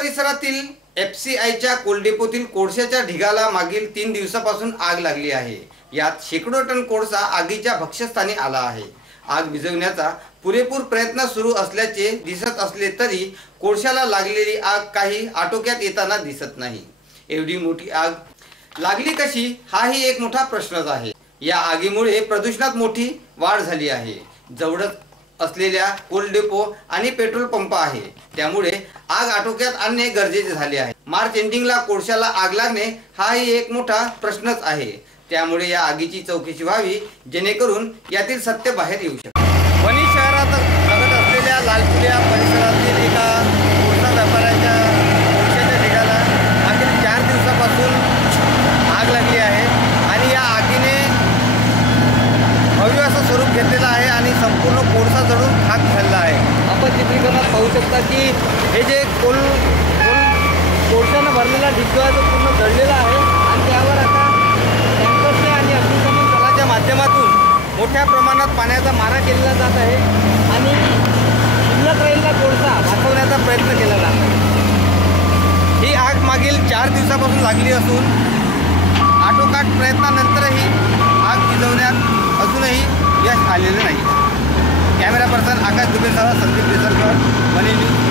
परिसरातील FCIच्या कोल डेपोतील कोळशाच्या ढिगाला मागील 3 दिवसापासून आग लागली आहे। यात शेकडो टन कोळसा आगीच्या भक्ष्यस्थानी आला आहे। आग विझवण्याचा पुरेपूर प्रयत्न सुरू असल्याचे दिसत असले तरी कोळशाला लागलेली आग काही आटोक्यात येताना दिसत नाही। एवढी मोठी आग लागली कशी हाही एक मोठा प्रश्नच आहे। या आगीमुळे प्रदूषणात मोठी वाढ झाली आहे। जवळच असलेल्या कोल डेपो आणि पेट्रोल पंप आहे, त्यामुळे आग आटोक्यात आणणे गरजेचे झाले आहे। मार्च एंडिंगला कोळशाला आग लागणे हाही एक मोठा प्रश्नच आहे। त्यामुळे या आगीची चौकशी व्हावी, जेणेकरून यातील सत्य बाहेर येऊ शकेल। वणी शहरात लगत असलेल्या लालपुल्या परिसरातील एका कोळसा व्यापाऱ्याच्या कोळशाच्या ढिगाला मागील 4 दिवसापासून आग लागली आहे आणि या आगीने भव्य असं स्वरूप घेतलेलं आहे आणि संपूर्ण कोळसा जळून खाक झालेला आहे। आपण चित्रीकरणात पाहू शकता की हे जे कोळशानं भरलेला ढिगा जो पूर्ण जळलेला आहे आणि त्यावर आता टँकर्सने आणि अग्निशमन दलाच्या माध्यमातून मोठ्या प्रमाणात पाण्याचा मारा केलेला जात आहे आणि शिल्लक राहिलेला कोळसा वाचवण्याचा प्रयत्न केला जात आहे। ही आग मागील 4 दिवसापासून लागली असून आटोकाट प्रयत्नानंतरही आग विझवण्यात अजूनही यश आलेले नाही। कॅमेरा पर्सन आकाश दुबेसह संदीप देसरकर, वणी न्यूज।